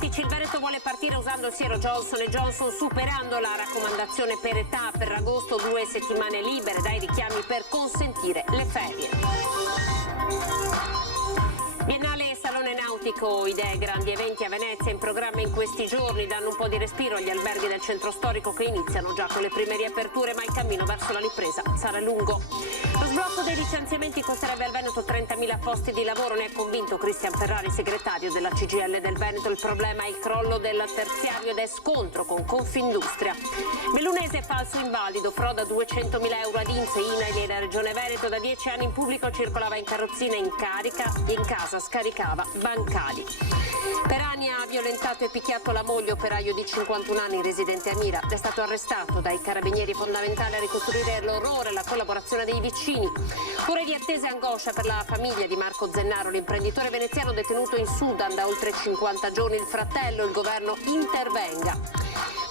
turistici, il Veneto vuole partire usando il siero Johnson & Johnson, superando la raccomandazione per età. Per agosto 2 settimane libere dai richiami per consentire le ferie. Biennale Salone Nautico, idee, grandi eventi a Venezia in programma in questi giorni danno un po' di respiro agli alberghi del centro storico che iniziano già con le prime riaperture, ma il cammino verso la ripresa sarà lungo. Lo sblocco dei licenziamenti costerebbe al Veneto 30.000 posti di lavoro, ne è convinto Cristian Ferrari, segretario della CGIL del Veneto. Il problema è il crollo del terziario ed è scontro con Confindustria. Bellunese falso invalido, froda 200.000 euro ad INPS, INAIL e la Regione Veneto. Da 10 anni in pubblico circolava in carrozzina, in casa scaricava bancali. Per anni ha violentato e picchiato la moglie, operaio di 51 anni residente a Mira. È stato arrestato dai carabinieri, fondamentale a ricostruire l'orrore e la collaborazione dei vicini. Ore di attesa e angoscia per la famiglia di Marco Zennaro, l'imprenditore veneziano detenuto in Sudan da oltre 50 giorni. Il fratello, il governo intervenga.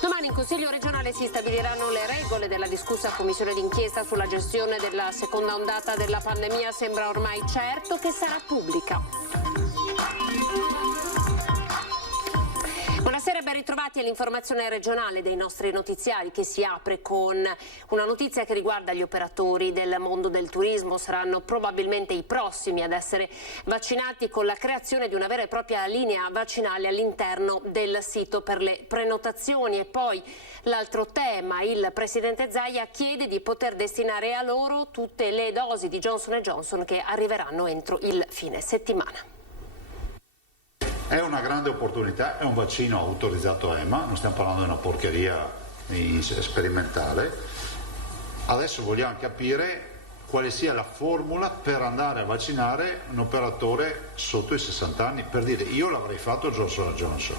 Domani in Consiglio regionale si stabiliranno le regole della discussa commissione d'inchiesta sulla gestione della seconda ondata della pandemia. Sembra ormai certo che sarà pubblica. Buonasera e ben ritrovati all'informazione regionale dei nostri notiziari, che si apre con una notizia che riguarda gli operatori del mondo del turismo. Saranno probabilmente i prossimi ad essere vaccinati con la creazione di una vera e propria linea vaccinale all'interno del sito per le prenotazioni. E poi l'altro tema, il presidente Zaia chiede di poter destinare a loro tutte le dosi di Johnson & Johnson che arriveranno entro il fine settimana. È una grande opportunità, è un vaccino autorizzato EMA, non stiamo parlando di una porcheria sperimentale. Adesso vogliamo capire quale sia la formula per andare a vaccinare un operatore sotto i 60 anni, per dire io l'avrei fatto Johnson & Johnson.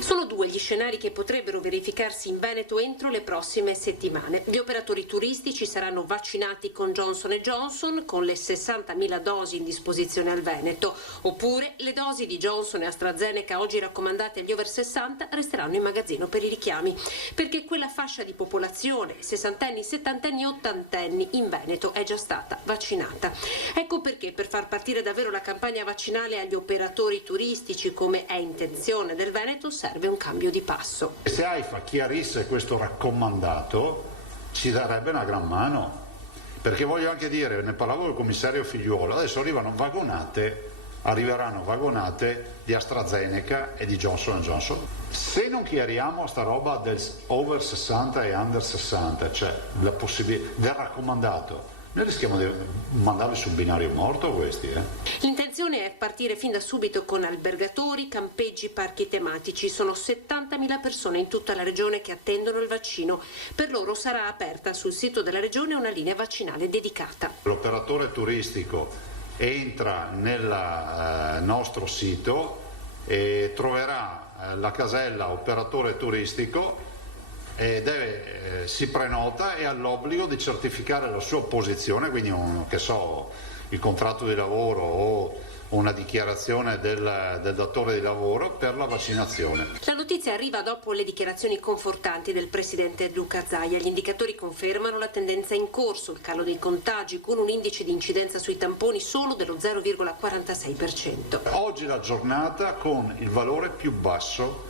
Sono due gli scenari che potrebbero verificarsi in Veneto entro le prossime settimane. Gli operatori turistici saranno vaccinati con Johnson & Johnson con le 60.000 dosi in disposizione al Veneto, oppure le dosi di Johnson e AstraZeneca oggi raccomandate agli over 60 resteranno in magazzino per i richiami, perché quella fascia di popolazione, 60enni, 70enni e 80enni, in Veneto è già stata vaccinata. Ecco perché per far partire davvero la campagna vaccinale agli operatori turistici, come è intenzione del Veneto, serve un cambio di passo. Se AIFA chiarisse questo raccomandato ci darebbe una gran mano, perché voglio anche dire, ne parlavo col commissario Figliuolo, adesso arriveranno vagonate di AstraZeneca e di Johnson & Johnson. Se non chiariamo sta roba del over 60 e under 60, cioè la possibilità del raccomandato, noi rischiamo di mandarli sul binario morto questi. L'intenzione è partire fin da subito con albergatori, campeggi, parchi tematici. Sono 70.000 persone in tutta la regione che attendono il vaccino. Per loro sarà aperta sul sito della regione una linea vaccinale dedicata. L'operatore turistico entra nel nostro sito e troverà la casella operatore turistico e si prenota e ha l'obbligo di certificare la sua posizione, quindi il contratto di lavoro o una dichiarazione del datore di lavoro per la vaccinazione. La notizia arriva dopo le dichiarazioni confortanti del presidente Luca Zaia. Gli indicatori confermano la tendenza in corso, il calo dei contagi con un indice di incidenza sui tamponi solo dello 0,46%. Oggi la giornata con il valore più basso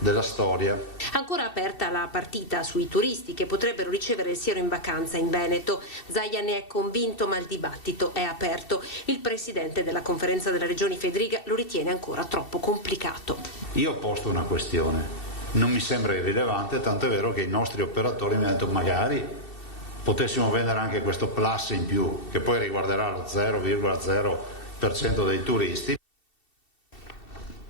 della storia. Ancora aperta la partita sui turisti che potrebbero ricevere il siero in vacanza in Veneto. Zaia ne è convinto, ma il dibattito è aperto. Il presidente della conferenza della regione Fedriga lo ritiene ancora troppo complicato. Io ho posto una questione, non mi sembra irrilevante, tanto è vero che i nostri operatori mi hanno detto magari potessimo vendere anche questo plus in più, che poi riguarderà lo 0,0% dei turisti.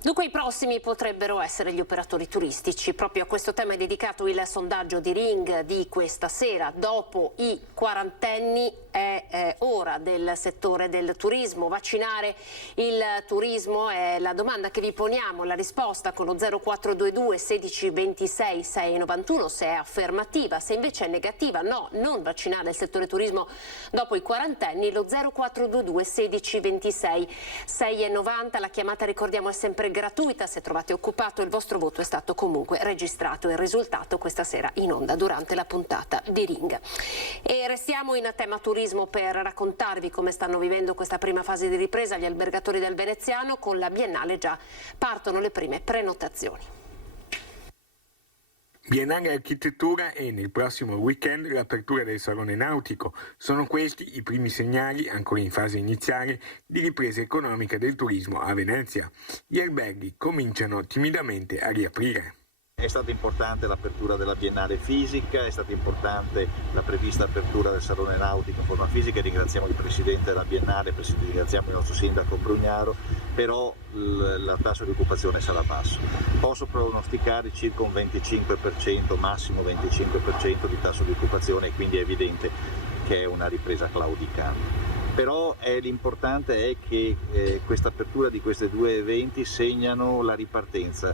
Dunque i prossimi potrebbero essere gli operatori turistici. Proprio a questo tema è dedicato il sondaggio di Ring di questa sera. Dopo i quarantenni è ora del settore del turismo. Vaccinare il turismo è la domanda che vi poniamo. La risposta con lo 0422 16 26 691 se è affermativa, se invece è negativa, no, non vaccinare il settore turismo dopo i quarantenni, lo 0422 16 26 690. La chiamata, ricordiamo, è sempre gratuita gratuita, se trovate occupato il vostro voto è stato comunque registrato. Il risultato questa sera in onda durante la puntata di Ring. E restiamo in tema turismo per raccontarvi come stanno vivendo questa prima fase di ripresa gli albergatori del Veneziano. Con la Biennale già partono le prime prenotazioni. Biennale Architettura e nel prossimo weekend l'apertura del Salone Nautico. Sono questi i primi segnali, ancora in fase iniziale, di ripresa economica del turismo a Venezia. Gli alberghi cominciano timidamente a riaprire. È stata importante l'apertura della Biennale fisica, è stata importante la prevista apertura del Salone Nautico in forma fisica. Ringraziamo il Presidente della Biennale, ringraziamo il nostro Sindaco Brugnaro, però il tasso di occupazione sarà basso. Posso pronosticare circa un 25%, massimo 25% di tasso di occupazione, quindi è evidente che è una ripresa claudicante. Però l'importante è che questa apertura di questi due eventi segnano la ripartenza,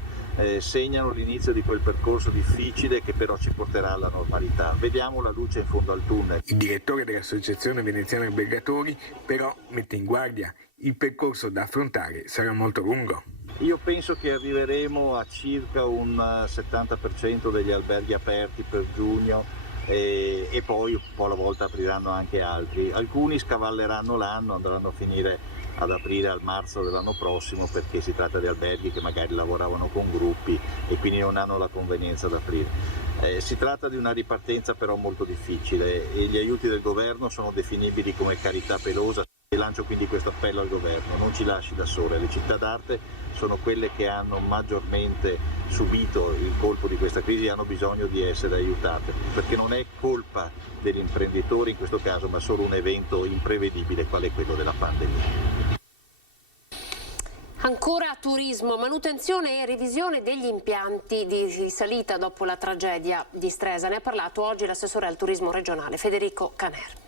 segnano l'inizio di quel percorso difficile che però ci porterà alla normalità. Vediamo la luce in fondo al tunnel. Il direttore dell'Associazione Veneziana Albergatori però mette in guardia: il percorso da affrontare sarà molto lungo. Io penso che arriveremo a circa un 70% degli alberghi aperti per giugno. E poi un po' alla volta apriranno anche altri. Alcuni scavalleranno l'anno, andranno a finire ad aprire al marzo dell'anno prossimo, perché si tratta di alberghi che magari lavoravano con gruppi e quindi non hanno la convenienza ad aprire. Si tratta di una ripartenza però molto difficile e gli aiuti del governo sono definibili come carità pelosa. E lancio quindi questo appello al governo: non ci lasci da sole. Le città d'arte sono quelle che hanno maggiormente subito il colpo di questa crisi e hanno bisogno di essere aiutate, perché non è colpa degli imprenditori in questo caso, ma solo un evento imprevedibile quale quello della pandemia. Ancora turismo, manutenzione e revisione degli impianti di risalita dopo la tragedia di Stresa. Ne ha parlato oggi l'assessore al turismo regionale Federico Caner.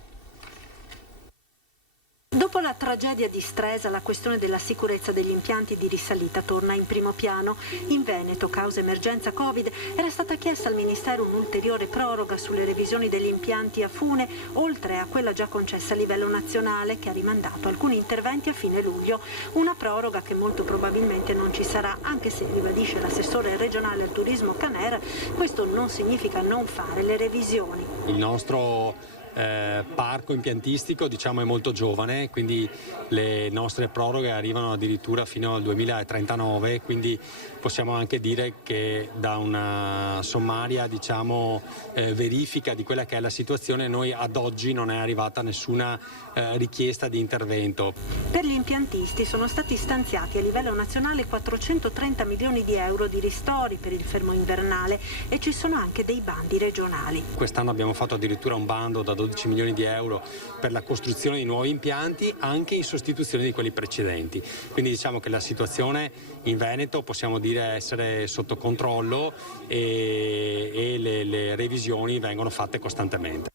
Dopo la tragedia di Stresa, la questione della sicurezza degli impianti di risalita torna in primo piano. In Veneto, causa emergenza Covid, era stata chiesta al Ministero un'ulteriore proroga sulle revisioni degli impianti a fune, oltre a quella già concessa a livello nazionale, che ha rimandato alcuni interventi a fine luglio. Una proroga che molto probabilmente non ci sarà, anche se, ribadisce l'assessore regionale al turismo Caner, questo non significa non fare le revisioni. Il nostro parco impiantistico è molto giovane, quindi le nostre proroghe arrivano addirittura fino al 2039, quindi possiamo anche dire che da una sommaria verifica di quella che è la situazione, noi ad oggi non è arrivata nessuna richiesta di intervento. Per gli impiantisti sono stati stanziati a livello nazionale 430 milioni di euro di ristori per il fermo invernale e ci sono anche dei bandi regionali. Quest'anno abbiamo fatto addirittura un bando da 12 milioni di euro per la costruzione di nuovi impianti, anche in sostituzione di quelli precedenti. Quindi diciamo che la situazione in Veneto possiamo dire essere sotto controllo e le revisioni vengono fatte costantemente.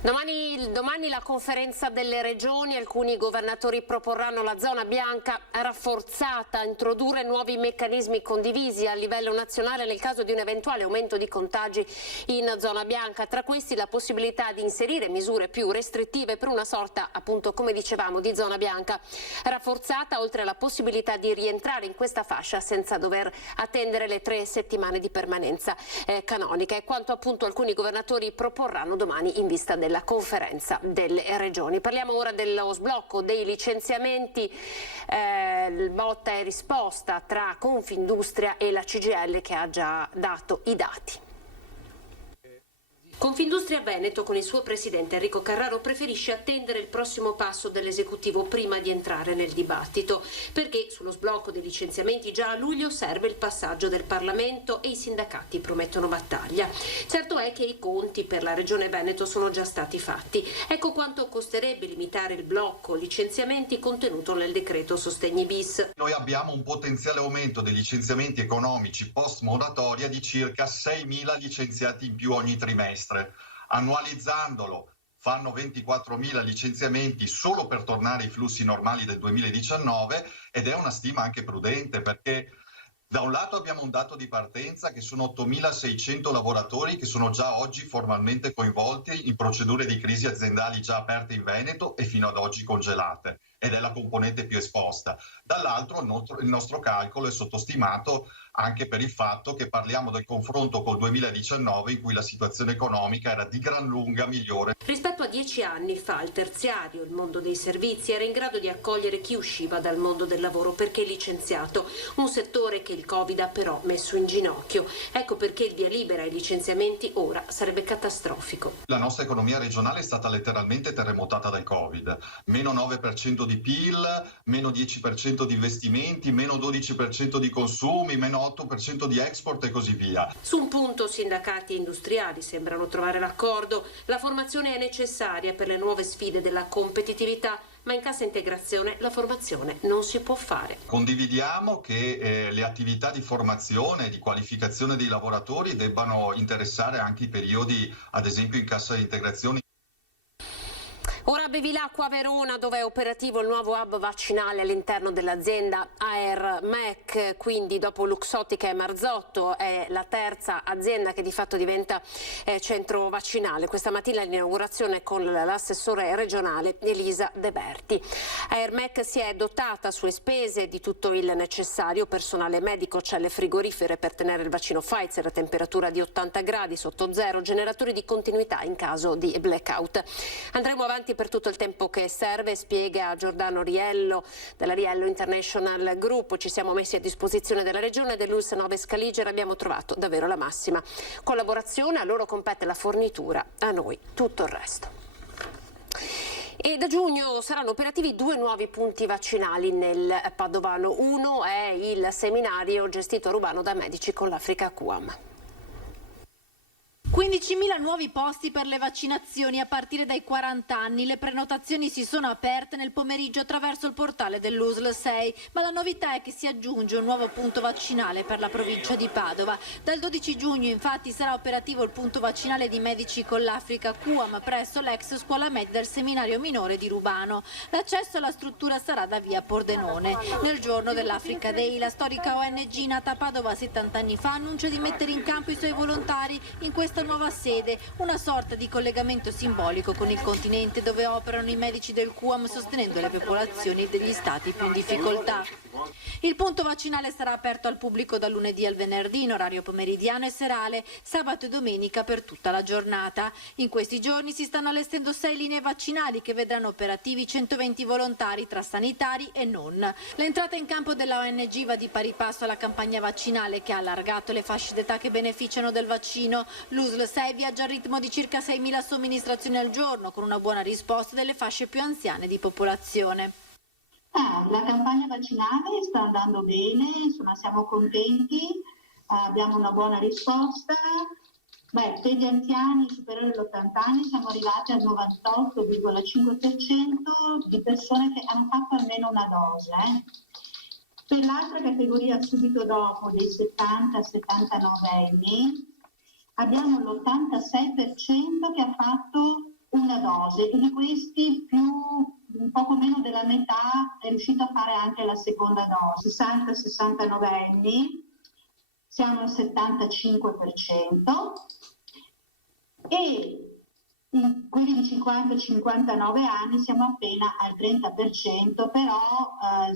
Domani la conferenza delle regioni, alcuni governatori proporranno la zona bianca rafforzata, introdurre nuovi meccanismi condivisi a livello nazionale nel caso di un eventuale aumento di contagi in zona bianca. Tra questi la possibilità di inserire misure più restrittive per una sorta, appunto, come dicevamo, di zona bianca rafforzata, oltre alla possibilità di rientrare in questa fascia senza dover attendere le 3 settimane di permanenza canonica. È quanto appunto alcuni governatori proporranno domani in vista della conferenza delle regioni. Parliamo ora dello sblocco dei licenziamenti, botta e risposta tra Confindustria e la CGIL, che ha già dato i dati. Confindustria Veneto, con il suo presidente Enrico Carraro, preferisce attendere il prossimo passo dell'esecutivo prima di entrare nel dibattito, perché sullo sblocco dei licenziamenti già a luglio serve il passaggio del Parlamento e i sindacati promettono battaglia. Certo è che i conti per la Regione Veneto sono già stati fatti. Ecco quanto costerebbe limitare il blocco licenziamenti contenuto nel decreto Sostegni bis. Noi abbiamo un potenziale aumento dei licenziamenti economici post moratoria di circa 6.000 licenziati in più ogni trimestre. Annualizzandolo fanno 24.000 licenziamenti solo per tornare ai flussi normali del 2019, ed è una stima anche prudente, perché da un lato abbiamo un dato di partenza che sono 8.600 lavoratori che sono già oggi formalmente coinvolti in procedure di crisi aziendali già aperte in Veneto e fino ad oggi congelate. ed è la componente più esposta. Dall'altro il nostro calcolo è sottostimato anche per il fatto che parliamo del confronto col 2019 in cui la situazione economica era di gran lunga migliore. Rispetto a 10 anni fa il terziario, il mondo dei servizi, era in grado di accogliere chi usciva dal mondo del lavoro perché licenziato, un settore che il Covid ha però messo in ginocchio. Ecco perché il via libera ai licenziamenti ora sarebbe catastrofico. La nostra economia regionale è stata letteralmente terremotata dal Covid, meno 9% di PIL, meno 10% di investimenti, meno 12% di consumi, meno 8% di export e così via. Su un punto sindacati e industriali sembrano trovare l'accordo. La formazione è necessaria per le nuove sfide della competitività, ma in cassa integrazione la formazione non si può fare. Condividiamo che le attività di formazione e di qualificazione dei lavoratori debbano interessare anche i periodi, ad esempio in cassa integrazione. Ora a Bevilacqua a Verona, dove è operativo il nuovo hub vaccinale all'interno dell'azienda Aermec, quindi dopo Luxottica e Marzotto è la terza azienda che di fatto diventa centro vaccinale. Questa mattina l'inaugurazione con l'assessore regionale Elisa De Berti. Aermec si è dotata a sue spese di tutto il necessario, personale medico, celle frigorifere per tenere il vaccino Pfizer a temperatura di 80 gradi sotto zero, generatori di continuità in caso di blackout. Andremo avanti per tutto il tempo che serve, spiega Giordano Riello della Riello International Group. Ci siamo messi a disposizione della regione e dell'ULSS 9 Scaligera, abbiamo trovato davvero la massima collaborazione, a loro compete la fornitura, a noi tutto il resto. E da giugno saranno operativi 2 nuovi punti vaccinali nel Padovano. Uno è il seminario gestito a Rubano da medici con l'Africa QAM. 15.000 nuovi posti per le vaccinazioni a partire dai 40 anni. Le prenotazioni si sono aperte nel pomeriggio attraverso il portale dell'USL 6, ma la novità è che si aggiunge un nuovo punto vaccinale per la provincia di Padova. Dal 12 giugno infatti sarà operativo il punto vaccinale di medici con l'Africa QAM presso l'ex scuola med del seminario minore di Rubano. L'accesso alla struttura sarà da via Pordenone. Nel giorno dell'Africa Day la storica ONG nata a Padova 70 anni fa annuncia di mettere in campo i suoi volontari in questa nuova sede, una sorta di collegamento simbolico con il continente dove operano i medici del QAM sostenendo le popolazioni degli stati più in difficoltà. Il punto vaccinale sarà aperto al pubblico dal lunedì al venerdì in orario pomeridiano e serale, sabato e domenica per tutta la giornata. In questi giorni si stanno allestendo 6 linee vaccinali che vedranno operativi 120 volontari tra sanitari e non. L'entrata in campo della ONG va di pari passo alla campagna vaccinale che ha allargato le fasce d'età che beneficiano del vaccino. L'USL 6 viaggia al ritmo di circa 6.000 somministrazioni al giorno con una buona risposta delle fasce più anziane di popolazione. La campagna vaccinale sta andando bene, insomma siamo contenti, abbiamo una buona risposta. Per gli anziani superiori agli 80 anni siamo arrivati al 98,5% di persone che hanno fatto almeno una dose. Per l'altra categoria subito dopo, dei 70-79 anni, abbiamo l'86% che ha fatto una dose e di questi un poco meno della metà è riuscito a fare anche la seconda dose. 60-69 anni siamo al 75% e quelli di 50-59 anni siamo appena al 30%, però a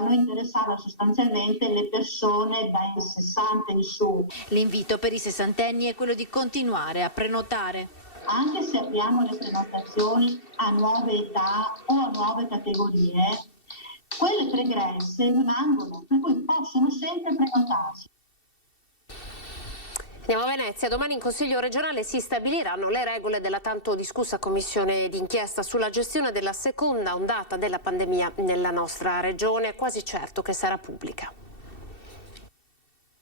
noi interessava sostanzialmente le persone dai 60 in su. L'invito per i sessantenni è quello di continuare a prenotare. Anche se apriamo le prenotazioni a nuove età o a nuove categorie, quelle pregresse rimangono, per cui possono sempre prenotarsi. Andiamo a Venezia. Domani in Consiglio regionale si stabiliranno le regole della tanto discussa commissione d'inchiesta sulla gestione della seconda ondata della pandemia nella nostra regione. È quasi certo che sarà pubblica.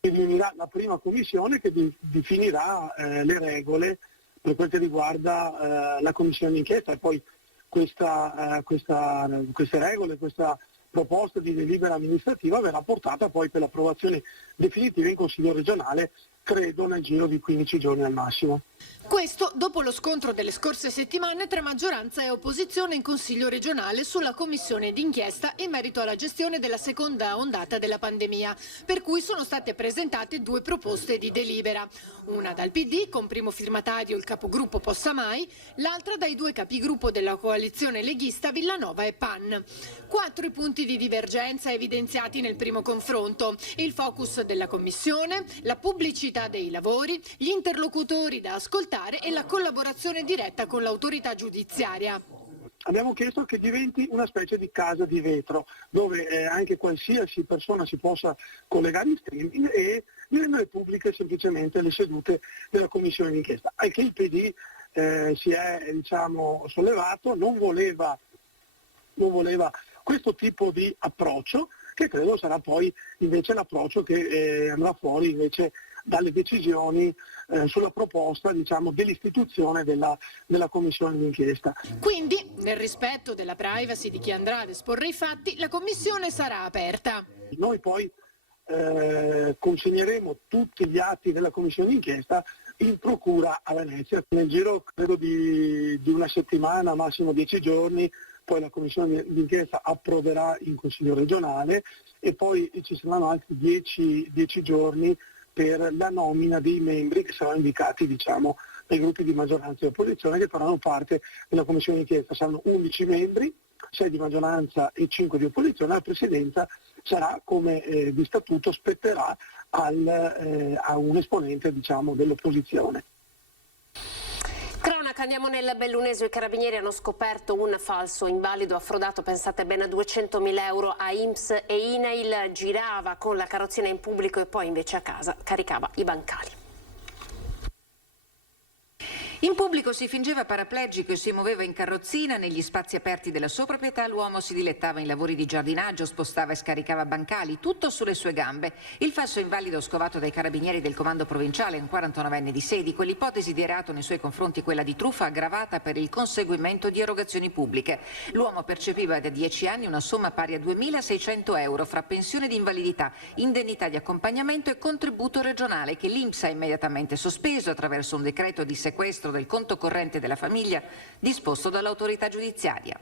Riunirà la prima commissione che definirà le regole per quel che riguarda la commissione d'inchiesta e poi queste regole, questa proposta di delibera amministrativa verrà portata poi per l'approvazione definitiva in Consiglio regionale credo nel giro di 15 giorni al massimo. Questo dopo lo scontro delle scorse settimane tra maggioranza e opposizione in Consiglio regionale sulla commissione d'inchiesta in merito alla gestione della seconda ondata della pandemia, per cui sono state presentate 2 proposte di delibera. Una dal PD, con primo firmatario il capogruppo Possamai, l'altra dai 2 capigruppo della coalizione leghista Villanova e Pan. 4 i punti di divergenza evidenziati nel primo confronto: il focus della commissione, la pubblicità dei lavori, gli interlocutori da ascoltare e la collaborazione diretta con l'autorità giudiziaria. Abbiamo chiesto che diventi una specie di casa di vetro, dove anche qualsiasi persona si possa collegare in streaming e di rendere pubbliche semplicemente le sedute della commissione d'inchiesta. Anche il PD si è sollevato, non voleva questo tipo di approccio, che credo sarà poi invece l'approccio che andrà fuori invece dalle decisioni sulla proposta dell'istituzione della commissione d'inchiesta. Quindi, nel rispetto della privacy di chi andrà ad esporre i fatti, la commissione sarà aperta. Noi poi consegneremo tutti gli atti della commissione d'inchiesta in procura a Venezia. Nel giro credo di una settimana, massimo 10 giorni, poi la commissione d'inchiesta approderà in Consiglio regionale e poi ci saranno altri 10 giorni per la nomina dei membri che saranno indicati dai gruppi di maggioranza e opposizione che faranno parte della commissione d'inchiesta. Saranno 11 membri, 6 di maggioranza e 5 di opposizione. La presidenza sarà, come di statuto, spetterà a un esponente dell'opposizione. Cronaca, andiamo nel Bellunesio. I carabinieri hanno scoperto un falso invalido affrodato, pensate, ben a 200.000 euro a INPS e INAIL. Girava con la carrozzina in pubblico e poi invece a casa caricava i bancali. In pubblico si fingeva paraplegico e si muoveva in carrozzina. Negli spazi aperti della sua proprietà l'uomo si dilettava in lavori di giardinaggio, spostava e scaricava bancali, tutto sulle sue gambe. Il falso invalido scovato dai carabinieri del comando provinciale, un 49enne di Sedico. L'ipotesi di reato nei suoi confronti quella di truffa aggravata per il conseguimento di erogazioni pubbliche. L'uomo percepiva da 10 anni una somma pari a 2.600 euro fra pensione di invalidità, indennità di accompagnamento e contributo regionale, che l'INPS ha immediatamente sospeso attraverso un decreto di sequestro del conto corrente della famiglia disposto dall'autorità giudiziaria.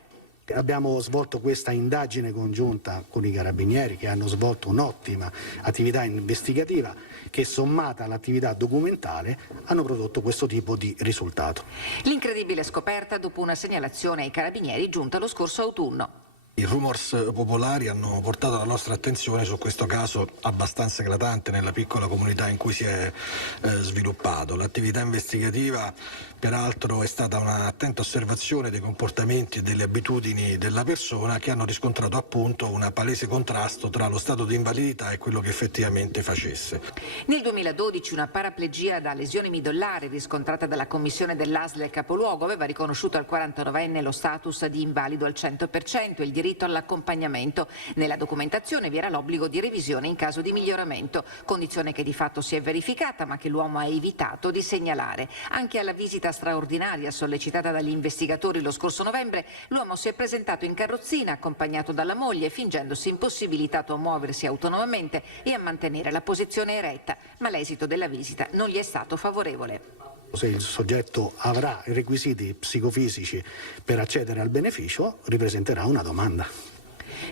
Abbiamo svolto questa indagine congiunta con i carabinieri, che hanno svolto un'ottima attività investigativa che, sommata all'attività documentale, hanno prodotto questo tipo di risultato. L'incredibile scoperta dopo una segnalazione ai carabinieri giunta lo scorso autunno. I rumors popolari hanno portato la nostra attenzione su questo caso abbastanza eclatante nella piccola comunità in cui si è sviluppato. L'attività investigativa peraltro è stata un'attenta osservazione dei comportamenti e delle abitudini della persona, che hanno riscontrato appunto un palese contrasto tra lo stato di invalidità e quello che effettivamente facesse. Nel 2012 una paraplegia da lesione midollare riscontrata dalla commissione dell'ASL capoluogo aveva riconosciuto al 49enne lo status di invalido al 100% e il diritto all'accompagnamento. Nella documentazione vi era l'obbligo di revisione in caso di miglioramento, condizione che di fatto si è verificata ma che l'uomo ha evitato di segnalare. Anche alla visita straordinaria sollecitata dagli investigatori lo scorso novembre, l'uomo si è presentato in carrozzina accompagnato dalla moglie, fingendosi impossibilitato a muoversi autonomamente e a mantenere la posizione eretta, ma l'esito della visita non gli è stato favorevole. Se il soggetto avrà i requisiti psicofisici per accedere al beneficio, ripresenterà una domanda.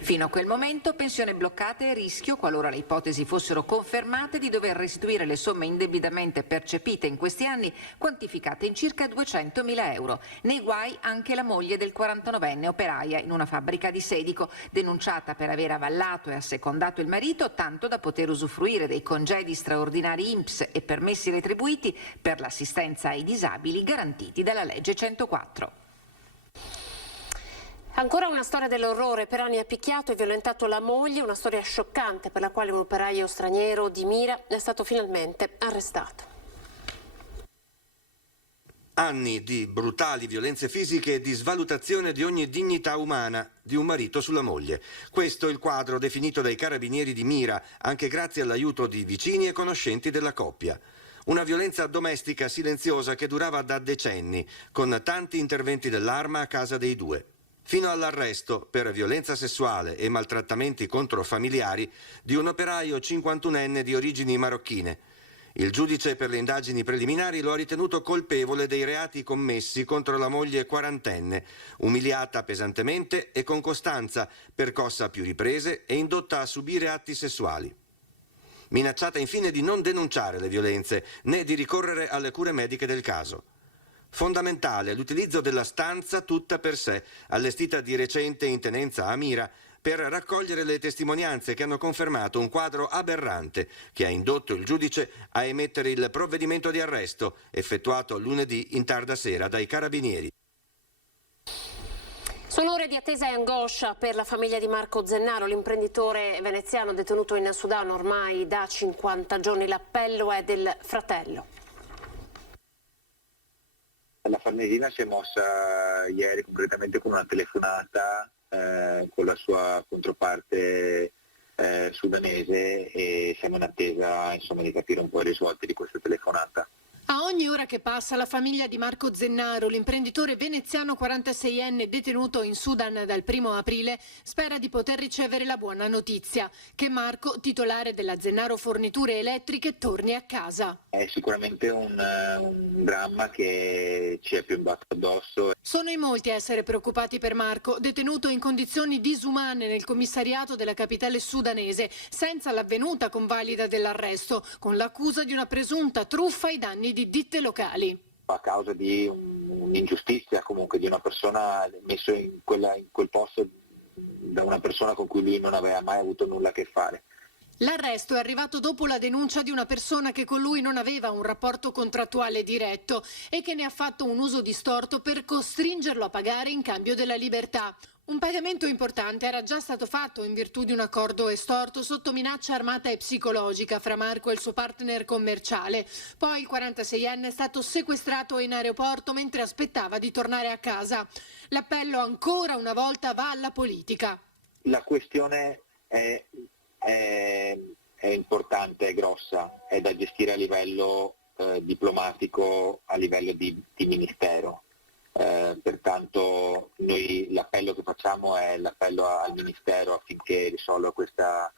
Fino a quel momento pensione bloccata e rischio, qualora le ipotesi fossero confermate, di dover restituire le somme indebitamente percepite in questi anni, quantificate in circa 200.000 euro. Nei guai anche la moglie del 49enne, operaia in una fabbrica di Sedico, denunciata per aver avallato e assecondato il marito tanto da poter usufruire dei congedi straordinari INPS e permessi retribuiti per l'assistenza ai disabili garantiti dalla legge 104. Ancora una storia dell'orrore. Per anni ha picchiato e violentato la moglie, una storia scioccante per la quale un operaio straniero di Mira è stato finalmente arrestato. Anni di brutali violenze fisiche e di svalutazione di ogni dignità umana di un marito sulla moglie. Questo è il quadro definito dai carabinieri di Mira, anche grazie all'aiuto di vicini e conoscenti della coppia. Una violenza domestica silenziosa che durava da decenni, con tanti interventi dell'arma a casa dei due. Fino all'arresto per violenza sessuale e maltrattamenti contro familiari di un operaio 51enne di origini marocchine. Il giudice per le indagini preliminari lo ha ritenuto colpevole dei reati commessi contro la moglie quarantenne, umiliata pesantemente e con costanza, percossa a più riprese e indotta a subire atti sessuali. Minacciata infine di non denunciare le violenze né di ricorrere alle cure mediche del caso. Fondamentale l'utilizzo della stanza tutta per sé, allestita di recente in tenenza a Mira, per raccogliere le testimonianze che hanno confermato un quadro aberrante che ha indotto il giudice a emettere il provvedimento di arresto, effettuato lunedì in tarda sera dai carabinieri. Sono ore di attesa e angoscia per la famiglia di Marco Zennaro, l'imprenditore veneziano detenuto in Sudan ormai da 50 giorni. L'appello è del fratello. La Farnesina si è mossa ieri concretamente con una telefonata con la sua controparte sudanese e siamo in attesa di capire un po' i risvolti di questa telefonata. A ogni ora che passa la famiglia di Marco Zennaro, l'imprenditore veneziano 46enne detenuto in Sudan dal 1 aprile, spera di poter ricevere la buona notizia, che Marco, titolare della Zennaro Forniture Elettriche, torni a casa. È sicuramente un dramma che ci è piombato addosso. Sono in molti a essere preoccupati per Marco, detenuto in condizioni disumane nel commissariato della capitale sudanese, senza l'avvenuta convalida dell'arresto, con l'accusa di una presunta truffa ai danni di ditte locali. A causa di un'ingiustizia comunque di una persona messo in quel posto da una persona con cui lui non aveva mai avuto nulla a che fare. L'arresto è arrivato dopo la denuncia di una persona che con lui non aveva un rapporto contrattuale diretto e che ne ha fatto un uso distorto per costringerlo a pagare in cambio della libertà. Un pagamento importante era già stato fatto in virtù di un accordo estorto sotto minaccia armata e psicologica fra Marco e il suo partner commerciale. Poi il 46enne è stato sequestrato in aeroporto mentre aspettava di tornare a casa. L'appello ancora una volta va alla politica. La questione è importante, è grossa, è da gestire a livello diplomatico, a livello di ministero. Pertanto noi l'appello che facciamo è l'appello al Ministero affinché risolva questa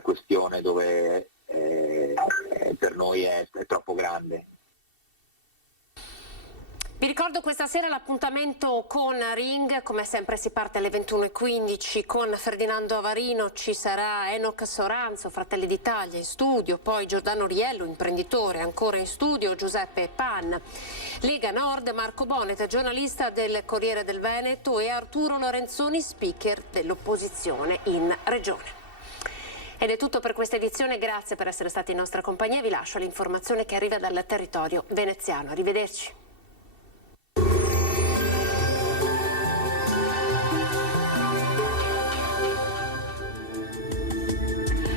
questione dove per noi è troppo grande. Vi ricordo questa sera l'appuntamento con Ring, come sempre si parte alle 21:15 con Ferdinando Avarino, ci sarà Enoch Soranzo, Fratelli d'Italia in studio, poi Giordano Riello, imprenditore, ancora in studio, Giuseppe Pan, Lega Nord, Marco Bonet, giornalista del Corriere del Veneto e Arturo Lorenzoni, speaker dell'opposizione in Regione. Ed è tutto per questa edizione, grazie per essere stati in nostra compagnia, vi lascio l'informazione che arriva dal territorio veneziano. Arrivederci.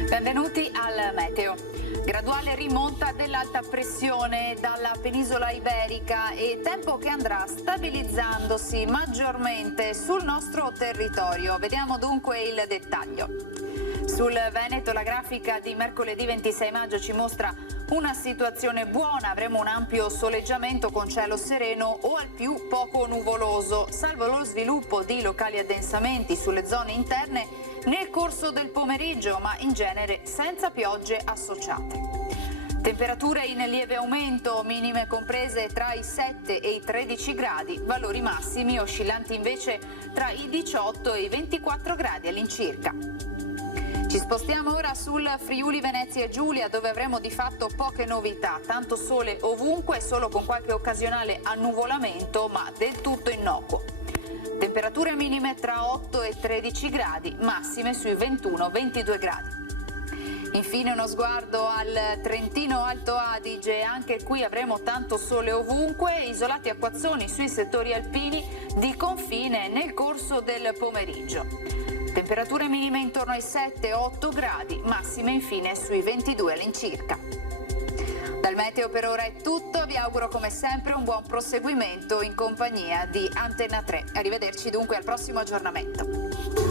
Benvenuti al meteo. Graduale rimonta dell'alta pressione dalla penisola iberica e tempo che andrà stabilizzandosi maggiormente sul nostro territorio. Vediamo dunque il dettaglio. Sul Veneto la grafica di mercoledì 26 maggio ci mostra una situazione buona, avremo un ampio soleggiamento con cielo sereno o al più poco nuvoloso, salvo lo sviluppo di locali addensamenti sulle zone interne nel corso del pomeriggio, ma in genere senza piogge associate. Temperature in lieve aumento, minime comprese tra i 7 e i 13 gradi, valori massimi oscillanti invece tra i 18 e i 24 gradi all'incirca. Ci spostiamo ora sul Friuli Venezia e Giulia, dove avremo di fatto poche novità, tanto sole ovunque, solo con qualche occasionale annuvolamento, ma del tutto innocuo. Temperature minime tra 8 e 13 gradi, massime sui 21-22 gradi. Infine uno sguardo al Trentino Alto Adige, anche qui avremo tanto sole ovunque, isolati acquazzoni sui settori alpini di confine nel corso del pomeriggio. Temperature minime intorno ai 7-8 gradi, massime infine sui 22 all'incirca. Dal meteo per ora è tutto, vi auguro come sempre un buon proseguimento in compagnia di Antenna 3. Arrivederci dunque al prossimo aggiornamento.